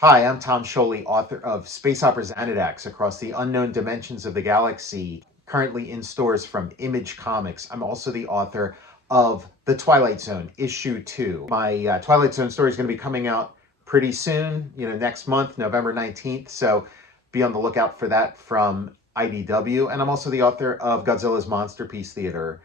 Hi, I'm Tom Scioli, author of Space Opera Xanadax Across the Unknown Dimensions of the Galaxy, currently in stores from Image Comics. I'm also the author of The Twilight Zone, Issue 2. My Twilight Zone story is going to be coming out pretty soon, next month, November 19th, so be on the lookout for that from IDW. And I'm also the author of Godzilla's Monsterpiece Theater,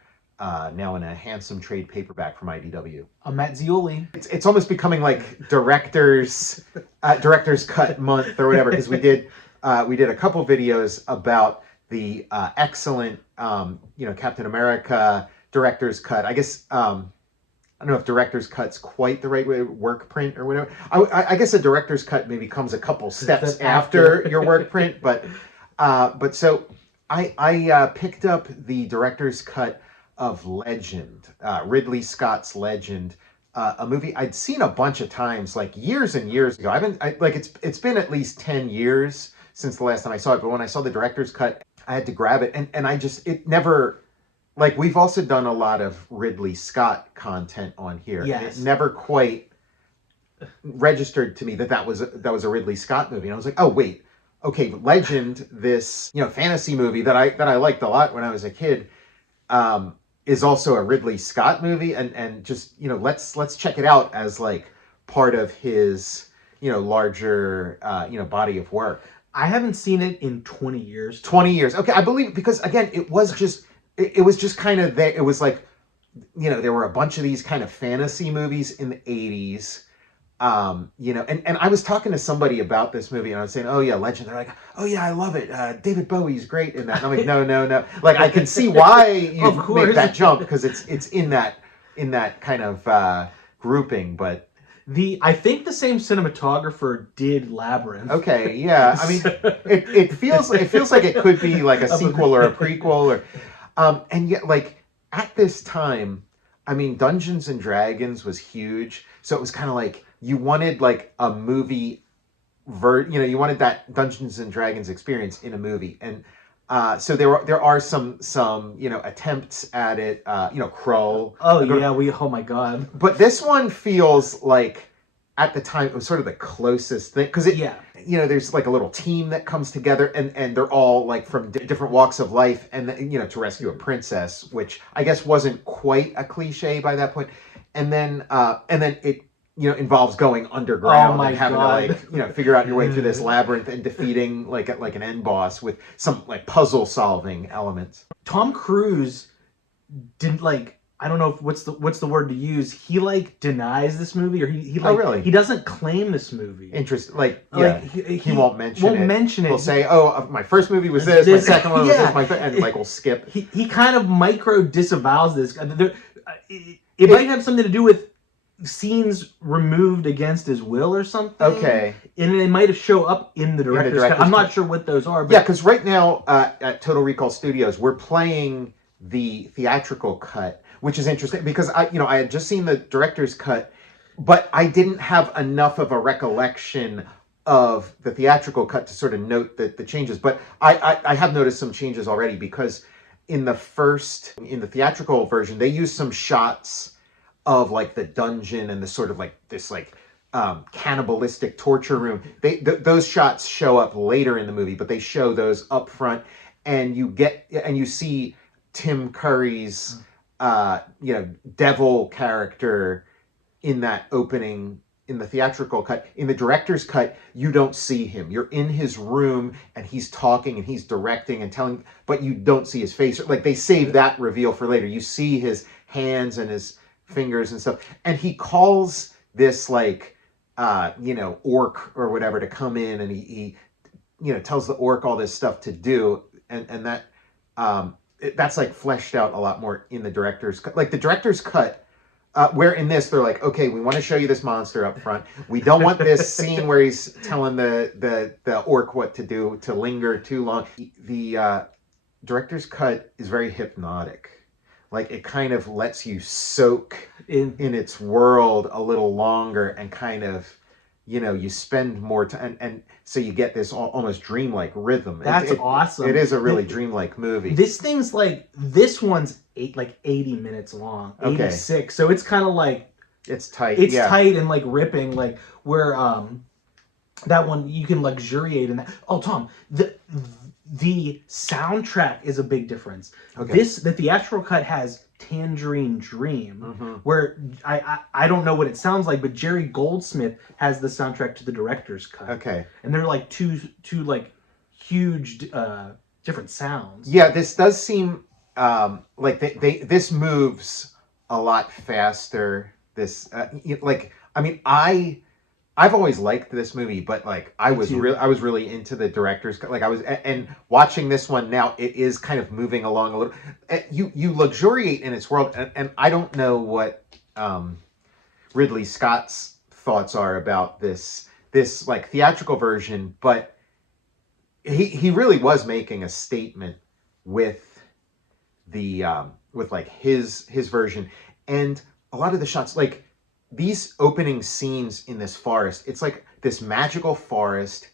now in a handsome trade paperback from IDW. I'm Matt Zeoli. It's almost becoming like director's cut month or whatever, because we did a couple videos about the excellent Captain America director's cut. I guess I don't know if director's cut's quite the right way, work print or whatever. I guess a director's cut maybe comes a couple steps after your work print, but so I picked up the director's cut of Legend, Ridley Scott's Legend, a movie I'd seen a bunch of times, like years and years ago. It's been at least 10 years since the last time I saw it, but when I saw the director's cut, I had to grab it, and it never, like, we've also done a lot of Ridley Scott content on here. Yes. And it never quite registered to me that was a Ridley Scott movie. And I was like, oh wait, okay, Legend, this fantasy movie that I liked a lot when I was a kid, is also a Ridley Scott movie, and just let's check it out as like part of his larger body of work. I haven't seen it in 20 years. 20 years. Okay, I believe it, because again, it was just kind of there. It was like there were a bunch of these kind of fantasy movies in the 80s. And I was talking to somebody about this movie, and I was saying, oh yeah, Legend. They're like, oh yeah, I love it. David Bowie's great in that. And I'm like, no. Like, I can see why you make that jump, because it's in that kind of grouping. But I think the same cinematographer did Labyrinth. Okay, yeah. I mean, it feels like it could be like a sequel or a prequel, or and yet, like, at this time, I mean, Dungeons and Dragons was huge, so it was kind of like you wanted like a movie you wanted that Dungeons and Dragons experience in a movie. And so there are some attempts at it, Krull. Oh my god. But this one feels like, at the time, it was sort of the closest thing, because there's like a little team that comes together, and they're all like from different walks of life, and to rescue a princess, which I guess wasn't quite a cliche by that point. And then it involves going underground and having to, like, figure out your way through this labyrinth and defeating like an end boss with some like puzzle solving elements. Tom Cruise didn't, like, I don't know what's the word to use. He like denies this movie, or he like, really? He doesn't claim this movie. Interesting. Like, yeah, he won't mention it. He'll say, "Oh, my first movie was this. My second one was this. And like, we'll skip." He kind of micro disavows this. It might have something to do with scenes removed against his will or something. Okay. And it might have shown up in the director's cut. I'm not sure what those are. But... Yeah, because right now at Total Recall Studios, we're playing the theatrical cut, which is interesting because I had just seen the director's cut, but I didn't have enough of a recollection of the theatrical cut to sort of note the changes. But I have noticed some changes already, because in the theatrical version, they use some shots of like the dungeon and the sort of like this like cannibalistic torture room. Those shots show up later in the movie, but they show those up front, and you see Tim Curry's devil character in that opening in the theatrical cut. In the director's cut, you don't see him. You're in his room, and he's talking and he's directing and telling, but you don't see his face. Like, they save that reveal for later. You see his hands and his fingers and stuff, and he calls this like orc or whatever to come in, and he tells the orc all this stuff to do, and that that's like fleshed out a lot more in the director's cut. Like, the director's cut, where in this they're like, okay, we want to show you this monster up front. We don't want this scene where he's telling the orc what to do to linger too long. The director's cut is very hypnotic. Like, it kind of lets you soak in its world a little longer, and kind of, you spend more time, and so you get this almost dreamlike rhythm. That's awesome. It is a really dreamlike movie. This one's 80 minutes long, 86. Okay. So it's kind of like, it's tight. It's tight and like ripping, like where that one you can luxuriate in that. Oh, Tom, the soundtrack is a big difference. Okay. The theatrical cut has Tangerine Dream, Mm-hmm. where I don't know what it sounds like, but Jerry Goldsmith has the soundtrack to the director's cut. Okay. And they're like two like huge different sounds. Yeah, this does seem like this moves a lot faster. This like, I mean, I've always liked this movie, but like I was really into the director's cut. Like I was, and watching this one now, it is kind of moving along a little. You luxuriate in its world, and I don't know what Ridley Scott's thoughts are about this like theatrical version, but he really was making a statement with the with like his version, and a lot of the shots, like these opening scenes in this forest, it's like this magical forest.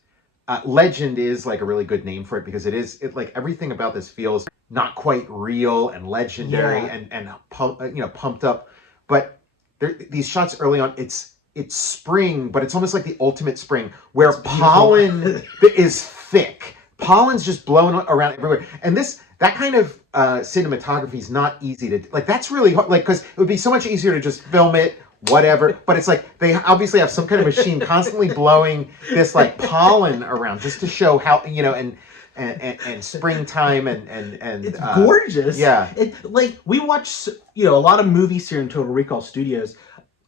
Legend is like a really good name for it, because it like everything about this feels not quite real and legendary, and pumped up. But these shots early on, it's spring, but it's almost like the ultimate spring, where pollen is thick. Pollen's just blowing around everywhere, and that kind of cinematography is not easy to, like, that's really hard, like, because it would be so much easier to just film it, whatever, but it's like they obviously have some kind of machine constantly blowing this like pollen around just to show how, and springtime and it's gorgeous. Yeah. Like we watch, a lot of movies here in Total Recall Studios.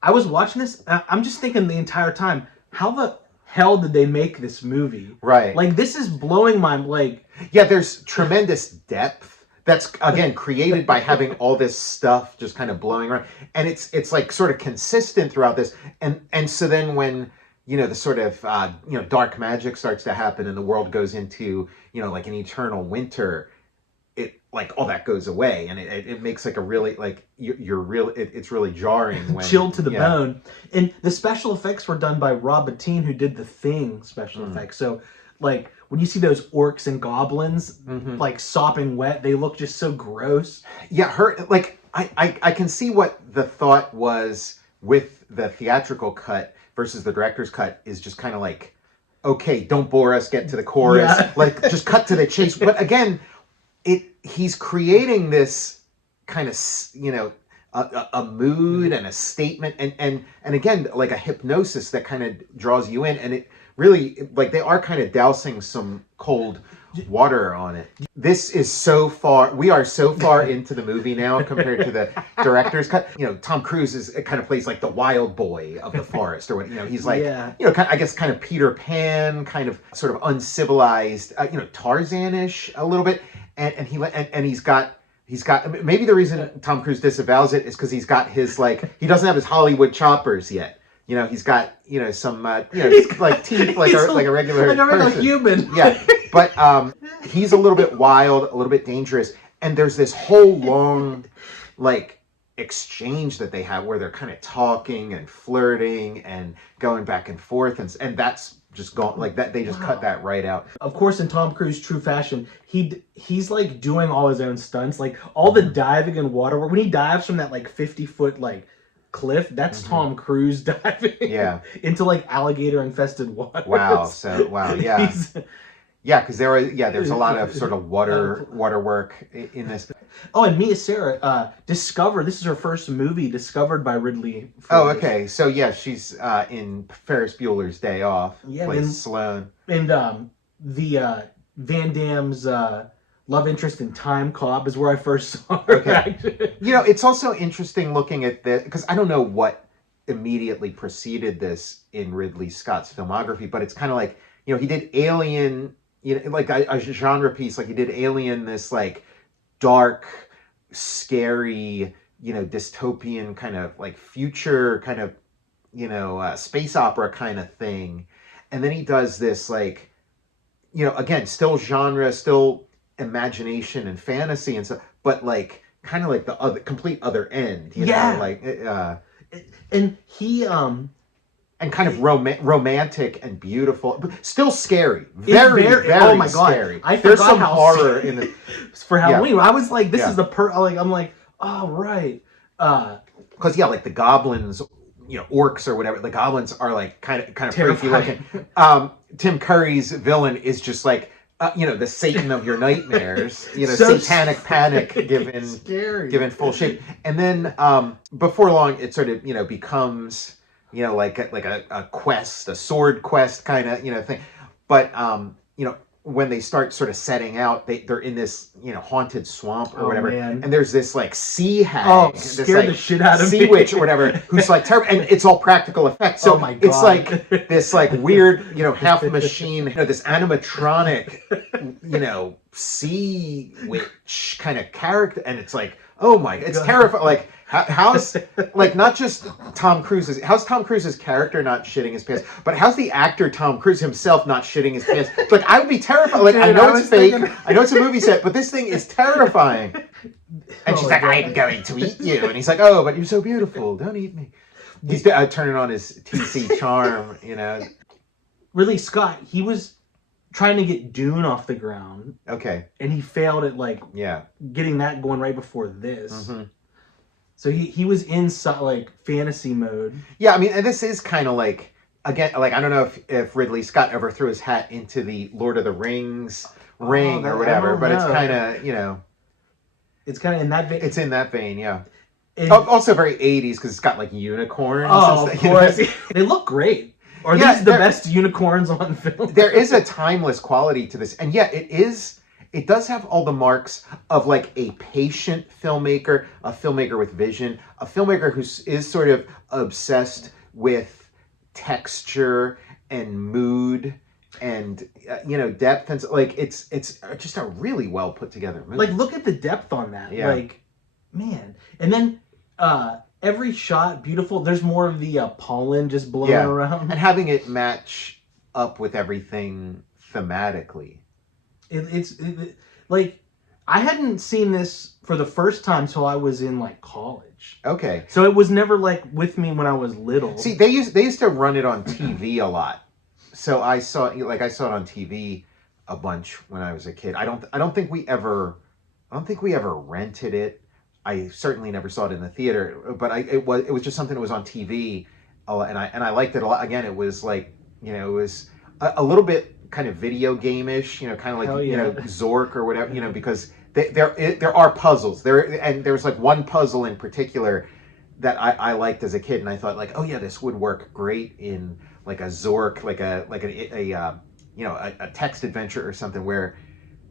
I was watching this, I'm just thinking the entire time, how the hell did they make this movie? Right. Like this is blowing my, like... Yeah, there's tremendous depth that's, again, created by having all this stuff just kind of blowing around. And it's like sort of consistent throughout this. And so then when, the sort of, dark magic starts to happen and the world goes into, like an eternal winter, it, like, all that goes away. And it makes like a really, like, it's really jarring. When, chilled to the bone. And the special effects were done by Rob Bottin, who did the Thing special effects. So, like, when you see those orcs and goblins, like, sopping wet, they look just so gross. Yeah, I can see what the thought was with the theatrical cut versus the director's cut, is just kind of like, okay, don't bore us, get to the chorus. Yeah. Like, just cut to the chase. But again, he's creating this kind of, a mood and a statement, and again, like a hypnosis that kind of draws you in, and it really, like, they are kind of dousing some cold water on it. This is we are so far into the movie now compared to the director's cut. Tom Cruise kind of plays like the wild boy of the forest, or what, he's like, I guess kind of Peter Pan, kind of sort of uncivilized, Tarzan-ish a little bit, and he's got maybe the reason Tom Cruise disavows it is because he's got his, like, he doesn't have his Hollywood choppers yet. He's got, some, like teeth, like a regular person. Human. Yeah, but he's a little bit wild, a little bit dangerous, and there's this whole long, like, exchange that they have where they're kind of talking and flirting and going back and forth, and that's just gone, like, that they just cut that right out. Of course, in Tom Cruise true fashion, he's like doing all his own stunts, like all the diving and water work. When he dives from that, like, 50-foot, like, cliff, that's Tom Cruise diving into, like, alligator infested water. Yeah, because there's a lot of sort of water work in this. Oh, and Mia Sara discovered, this is her first movie discovered by Ridley. Oh, okay. So yeah, she's in Ferris Bueller's Day Off. Yeah, plays Sloane. And the Van Damme's love interest in Time Cop is where I first saw her. Okay. It's also interesting looking at this, because I don't know what immediately preceded this in Ridley Scott's filmography, but it's kind of like, he did Alien, like a genre piece, like he did Alien, this like dark, scary, dystopian kind of like future kind of, space opera kind of thing. And then he does this, like, again, still genre, still imagination and fantasy and stuff, but like kind of like the complete other end, like and he and kind of romantic and beautiful, but still scary, very oh my god, scary. There's some horror in it for Halloween. I was like, this is the I'm like, oh right, because like the goblins, orcs or whatever. The goblins are like kind of freaky Terrifying. looking. Tim Curry's villain is just like the Satan of your nightmares. So satanic panic scary. given full shape. And then before long, it sort of becomes like a quest, a sword quest kind of thing. But when they start sort of setting out, they're in this haunted swamp or whatever, man. and there's this like sea hag, scared the shit out of sea me. witch or whatever, who's like terrible, and it's all practical effects. So my God. it's like this like weird half machine, this animatronic sea witch kind of character, and it's like, oh my, it's terrifying. Like how's like not just how's Tom Cruise's character not shitting his pants, but how's the actor Tom Cruise himself not shitting his pants? Like I would be terrified. Like, dude, I know it's fake, I know it's a movie set, but this thing is terrifying. And she's like, I'm going to eat you, and he's like, oh, but you're so beautiful, don't eat me. He's turning on his TC charm, Ridley Scott, he was trying to get Dune off the ground. Okay. And he failed at getting that going right before this. Mm-hmm. So he was in like fantasy mode. Yeah, I mean, and this is kind of like, again, like I don't know if Ridley Scott ever threw his hat into the Lord of the Rings ring or whatever, but it's kind of it's kind of in that vein. It's in that vein, yeah. Also very 80s because it's got like unicorns. Oh, of course. They look great. Or these the best unicorns on film? There is a timeless quality to this, and it does have all the marks of like a patient filmmaker, a filmmaker with vision, a filmmaker who is sort of obsessed with texture and mood and depth, and like it's just a really well put together movie. Like look at the depth on that. Yeah. Like man, and then every shot beautiful. There's more of the pollen just blowing around and having it match up with everything thematically. It's like I hadn't seen this for the first time till I was in like college. Okay. So it was never like with me when I was little. See, they used to run it on TV a lot. So I saw it on TV a bunch when I was a kid. I don't think we ever rented it. I certainly never saw it in the theater, but it was just something that was on TV, and I liked it a lot. Again, it was like it was a little bit kind of video game-ish, kind of like Zork or whatever, because there are puzzles there, and there's like one puzzle in particular that I liked as a kid, and I thought like, oh yeah, this would work great in like a Zork, like a text adventure or something where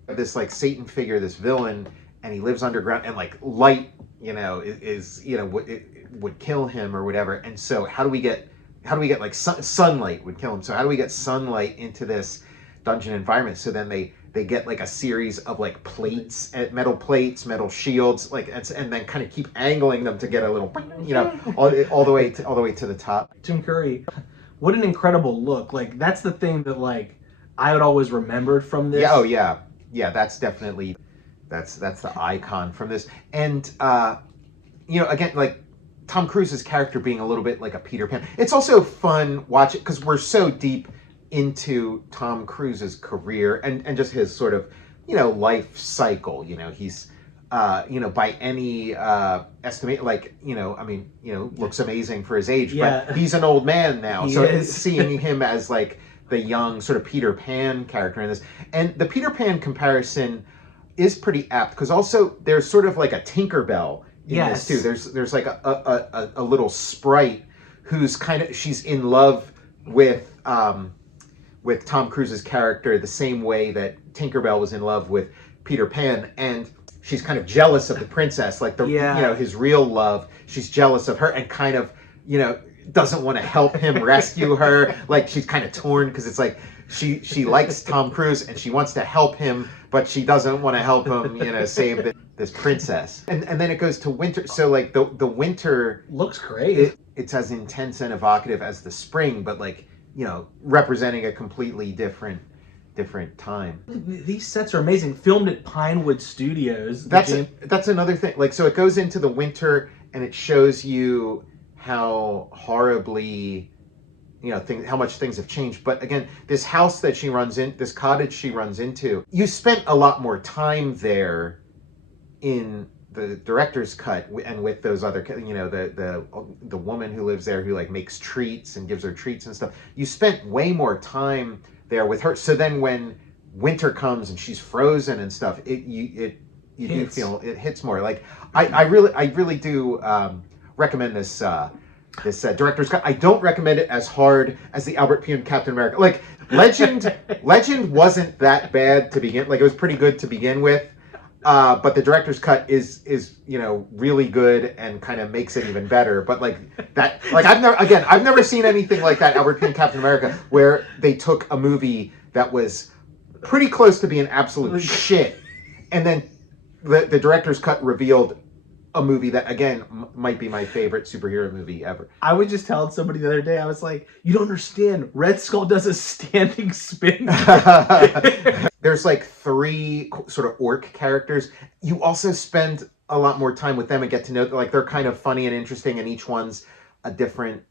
this like Satan figure, this villain, and he lives underground, and like light, would kill him or whatever, and so how do we get like sunlight would kill him? So how do we get sunlight into this dungeon environment? So then they get like a series of like plates, metal shields, like, and then kind of keep angling them to get a little, all the way to the top. Tim Curry, what an incredible look! Like that's the thing that like I had always remembered from this. Yeah, oh yeah, that's definitely that's the icon from this, and again like Tom Cruise's character being a little bit like a Peter Pan. It's also fun watching because we're so deep into Tom Cruise's career and just his sort of life cycle. He's by any estimate, like looks amazing for his age, but he's an old man now. Seeing him as like the young sort of Peter Pan character in this, and the Peter Pan comparison is pretty apt because also there's sort of like a Tinkerbell in this too. There's like a little sprite who's she's in love with Tom Cruise's character the same way that Tinkerbell was in love with Peter Pan, and she's kind of jealous of the princess, like his real love. She's jealous of her and kind of doesn't want to help him rescue her. Like she's kind of torn because it's like she likes Tom Cruise and she wants to help him, but she doesn't want to help him save this princess. And then it goes to winter. So like the winter looks great. It's as intense and evocative as the spring, but like representing a completely different time. These sets are amazing. Filmed at Pinewood Studios. That's another thing. Like so, it goes into the winter and it shows you how horribly, how much things have changed. But again, this house that she runs in, this cottage she runs into, you spent a lot more time there in the director's cut, and with those other, you know, the woman who lives there who like makes treats and gives her treats and stuff, you spent way more time there with her. So then when winter comes and she's frozen and stuff, you do feel it hits more. Like I really do recommend this director's cut. I don't recommend it as hard as the Albert Pyun Captain America. Like Legend wasn't that bad to begin. Like it was pretty good to begin with. But the director's cut is you know, really good and kind of makes it even better. But like that, like I've never seen anything like that Albert Pyun Captain America, where they took a movie that was pretty close to being absolute shit, and then the director's cut revealed a movie that again might be my favorite superhero movie ever. I was just telling somebody the other day, I was like, you don't understand, Red Skull does a standing spin. There's like 3 sort of orc characters. You also spend a lot more time with them and get to know, like, they're kind of funny and interesting, and each one's a different,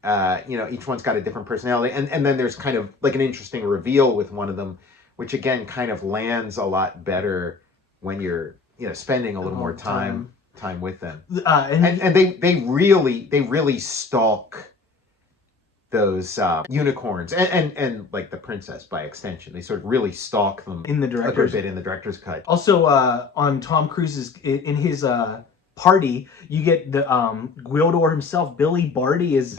you know, each one's got a different personality. And then there's kind of like an interesting reveal with one of them, which again kind of lands a lot better when you're, you know, spending a little more time with them. And they really stalk those unicorns and like the princess by extension. They sort of really stalk them in the director's cut. Also, on Tom Cruise's in his party, you get the Gwildor himself, Billy Barty is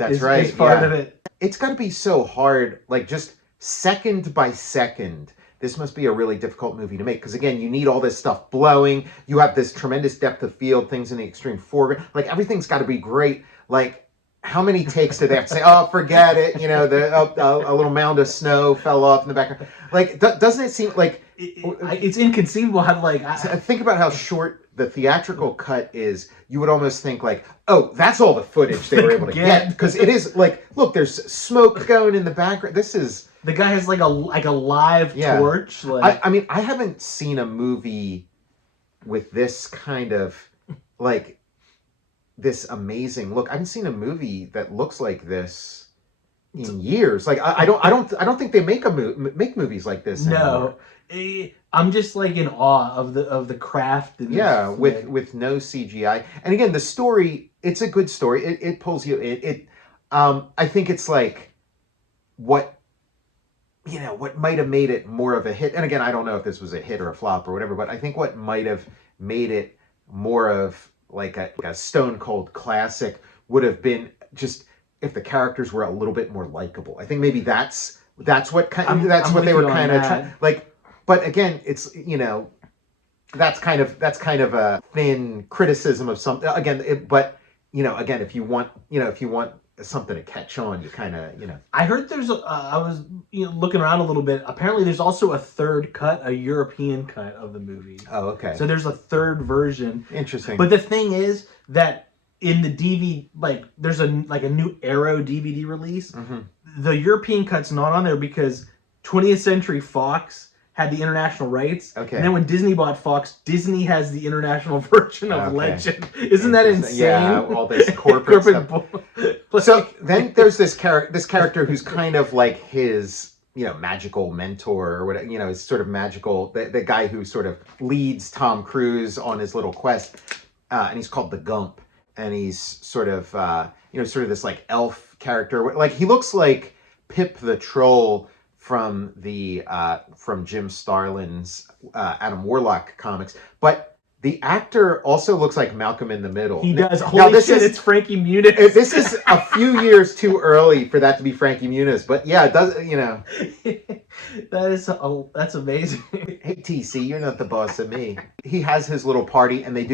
part of it. It's got to be so hard, like just second by second. This must be a really difficult movie to make because, again, you need all this stuff blowing. You have this tremendous depth of field, things in the extreme foreground. Like, everything's got to be great. Like, how many takes do they have to say, oh, forget it, you know, a little mound of snow fell off in the background. Like, doesn't it seem like... It's inconceivable how, like... Think about how short the theatrical cut is. You would almost think, like, oh, that's all the footage they were able to get. Because it is, like, look, there's smoke going in the background. This is... The guy has like a live torch. Like... I mean, I haven't seen a movie with this kind of, like, this amazing look. I haven't seen a movie that looks like this in years. Like, I don't think they make movies like this anymore. No, I'm just like in awe of the craft. And with no CGI. And again, the story, it's a good story. It pulls you in. I think it's like what might have made it more of a hit, and again, I don't know if this was a hit or a flop or whatever, but I think what might have made it more of like a stone cold classic would have been just if the characters were a little bit more likable. I think maybe that's what they were kind of trying, like. But again, it's, you know, that's kind of a thin criticism of something. Again, but you know, again, if you want something to catch on, you kind of, you know. I heard there's I was, you know, looking around a little bit. Apparently there's also a third cut, a European cut of the movie. Oh, okay. So there's a third version. Interesting. But the thing is that in the DVD, like, there's a new Arrow DVD release. Mm-hmm. The European cut's not on there because 20th Century Fox had the international rights. Okay. And then when Disney bought Fox, Disney has the international version of Legend. Isn't that insane? Yeah, all this corporate stuff. So then there's this character who's kind of like his, you know, magical mentor or whatever, you know, his sort of magical, the guy who sort of leads Tom Cruise on his little quest. And he's called the Gump. And he's sort of, sort of this like elf character. Like, he looks like Pip the Troll from Jim Starlin's Adam Warlock comics, but the actor also looks like Malcolm in the Middle. He does. Holy shit, it's Frankie Muniz. This is a few years too early for that to be Frankie Muniz, but yeah, it does, you know. That's amazing. Hey TC, you're not the boss of me. He has his little party, and they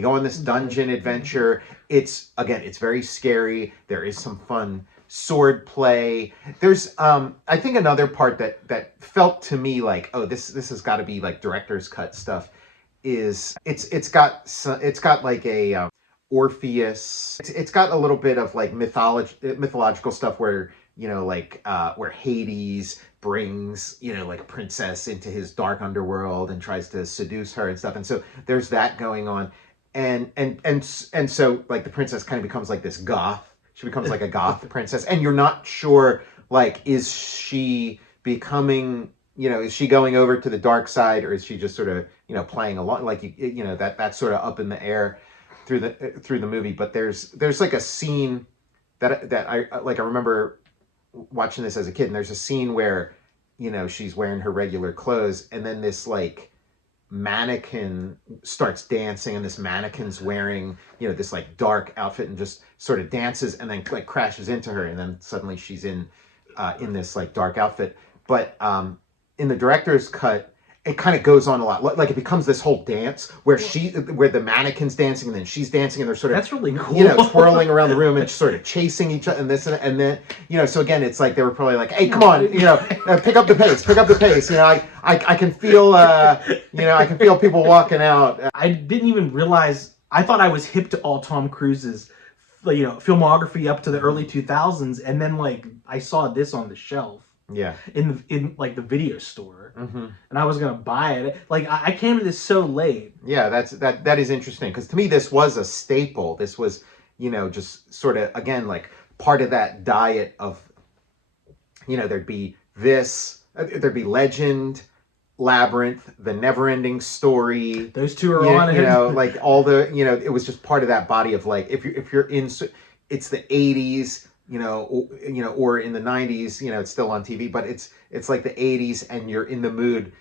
go on this dungeon adventure. It's very scary. There is some fun sword play. There's I think another part that felt to me like, oh, this has got to be like director's cut stuff, is it's got like a Orpheus. It's got a little bit of like mythological stuff where, you know, like where Hades brings, you know, like a princess into his dark underworld and tries to seduce her and stuff. And so there's that going on. And so like the princess kind of becomes like this goth. She becomes like a goth princess, and you're not sure, like, is she becoming, you know, is she going over to the dark side, or is she just sort of, you know, playing along? Like, you know, that's sort of up in the air. through the movie. But there's like a scene that I remember watching this as a kid, and there's a scene where, she's wearing her regular clothes, and then this like mannequin starts dancing, and this mannequin's wearing, this like dark outfit, and just sort of dances, and then like crashes into her, and then suddenly she's in this like dark outfit. But in the director's cut, it kind of goes on a lot. Like it becomes this whole dance where the mannequin's dancing, and then she's dancing, and they're sort of, that's really cool. Twirling around the room and sort of chasing each other, and this and then, so again, it's like they were probably like, hey, come on, pick up the pace. I can feel, I can feel people walking out. I didn't even realize. I thought I was hip to all Tom Cruise's, filmography up to the early 2000s, and then like I saw this on the shelf. Yeah. In like the video store, and I was gonna buy it. Like I came to this so late. Yeah, that is interesting, because to me this was a staple. This was, just sort of again like part of that diet of, there'd be Legend, Labyrinth, The Neverending Story. Those two are on it. Like all the, it was just part of that body of like if you're in, it's the 80s. Or in the 90s, it's still on TV, but it's like the 80s, and you're in the mood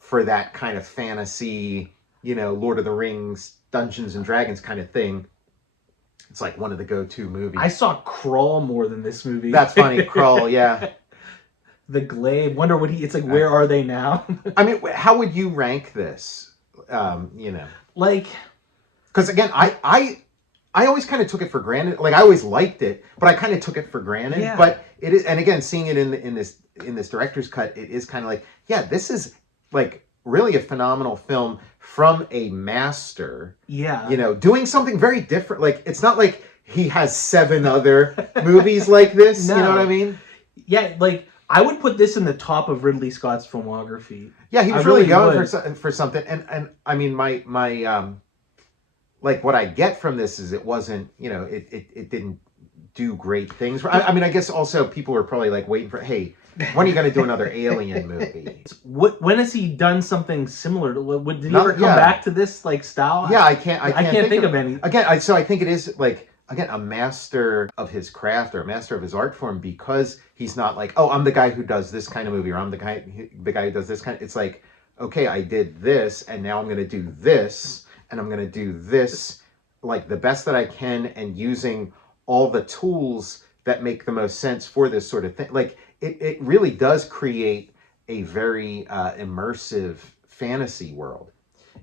for that kind of fantasy, Lord of the Rings, Dungeons and Dragons kind of thing. It's like one of the go-to movies. I saw Krull more than this movie. That's funny, Krull, yeah. The Glade. Wonder what it's like. Where are they now? I mean, how would you rank this? Like, because again, I always kind of took it for granted. Like I always liked it, but I kind of took it for granted. Yeah. But it is, and again, seeing it in this director's cut, it is kind of like, yeah, this is like really a phenomenal film from a master. Yeah. Doing something very different. Like it's not like he has 7 other movies like this. No. You know what I mean? Yeah, like I would put this in the top of Ridley Scott's filmography. Yeah, he was really going for something, and I mean my like what I get from this is it wasn't, it didn't do great things. I mean, I guess also people were probably like waiting for, hey, when are you going to do another Alien movie? When has he done something similar? Did he ever come back to this like style? Yeah, I can't think of any. Again, so I think it is like, again, a master of his craft or a master of his art form, because he's not like, oh, I'm the guy who does this kind of movie, or I'm the guy who does this kind of, it's like, okay, I did this, and now I'm going to do this. And I'm going to do this like the best that I can, and using all the tools that make the most sense for this sort of thing. Like it really does create a very immersive fantasy world.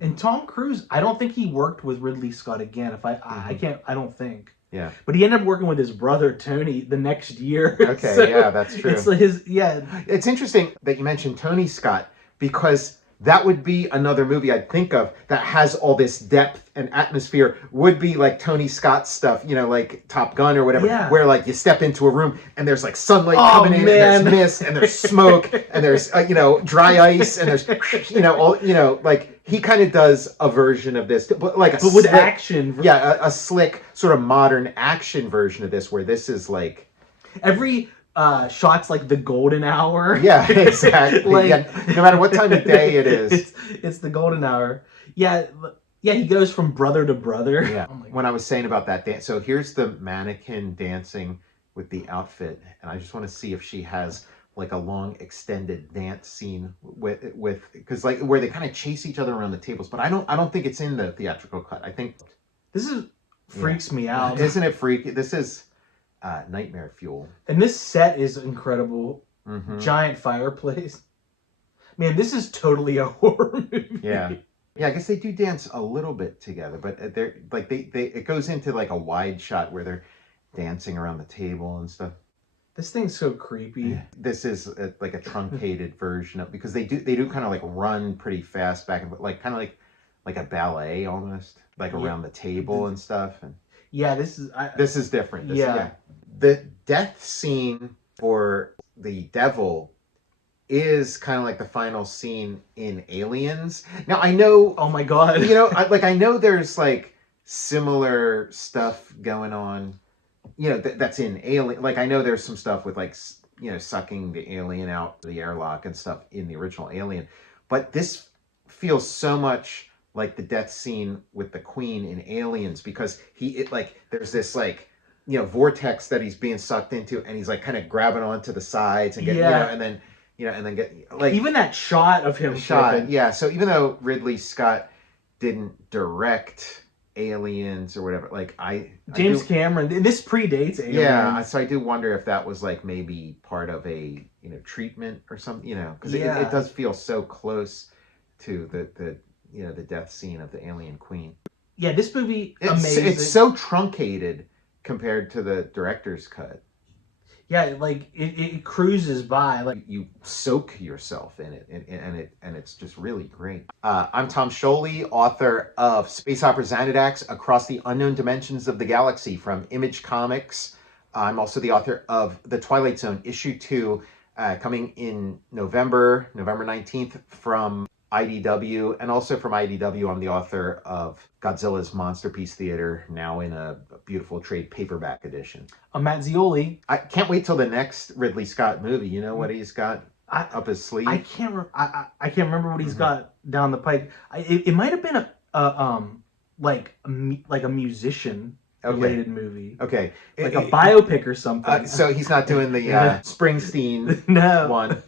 And Tom Cruise, I don't think he worked with Ridley Scott again. I don't think. Yeah. But he ended up working with his brother Tony the next year. Okay, so yeah, that's true. It's It's interesting that you mentioned Tony Scott, because that would be another movie I'd think of that has all this depth and atmosphere, would be like Tony Scott stuff, like Top Gun or whatever, where like you step into a room and there's like sunlight coming in, and there's mist, and there's smoke, and there's, dry ice, and there's, like he kind of does a version of this, but like with action. Yeah, a slick sort of modern action version of this, where this is like... Every... shots like the golden hour. Yeah, exactly. No matter what time of day it is. It's the golden hour. Yeah, he goes from brother to brother. Yeah. When I was saying about that dance, so here's the mannequin dancing with the outfit, and I just want to see if she has like a long extended dance scene with because like where they kind of chase each other around the tables, but I don't think it's in the theatrical cut. I think this freaks me out. Isn't it freaky? This is nightmare fuel. And this set is incredible. Giant fireplace. Man, this is totally a horror movie. Yeah. I guess they do dance a little bit together, but they're like they it goes into like a wide shot where they're dancing around the table and stuff. This thing's so creepy. This is like a truncated version of, because they do kind of like run pretty fast back and like kind of like a ballet almost, like around the table and stuff. And yeah, this is different. The death scene for the devil is kind of like the final scene in Aliens. Now I know, oh my god, I know there's like similar stuff going on, that's in Alien. Like I know there's some stuff with like, sucking the alien out the airlock and stuff in the original Alien, but this feels so much like the death scene with the Queen in Aliens, because there's this like, vortex that he's being sucked into, and he's like kind of grabbing onto the sides and getting, and then get like even that shot of him flipping. Yeah. So even though Ridley Scott didn't direct Aliens or whatever, like James Cameron, this predates Aliens. Yeah, so I do wonder if that was like maybe part of a treatment or something, because it does feel so close to the death scene of the alien Queen. Yeah, this movie amazing. It's so truncated compared to the director's cut. Yeah, like it cruises by, like you soak yourself in it, and it's just really great. I'm Tom Scioli, author of space opera Xanadax: Across the Unknown Dimensions of the Galaxy from Image Comics. I'm also the author of The Twilight Zone issue 2, coming in November 19th from IDW, and also from IDW, I'm the author of Godzilla's Monsterpiece Theater, now in a beautiful trade paperback edition. I'm Matt Zeoli. I can't wait till the next Ridley Scott movie. You know what he's got up his sleeve? I can't remember what he's got down the pike. It might have been a musician related movie. Okay. Like a biopic or something. So he's not doing the Springsteen No. one.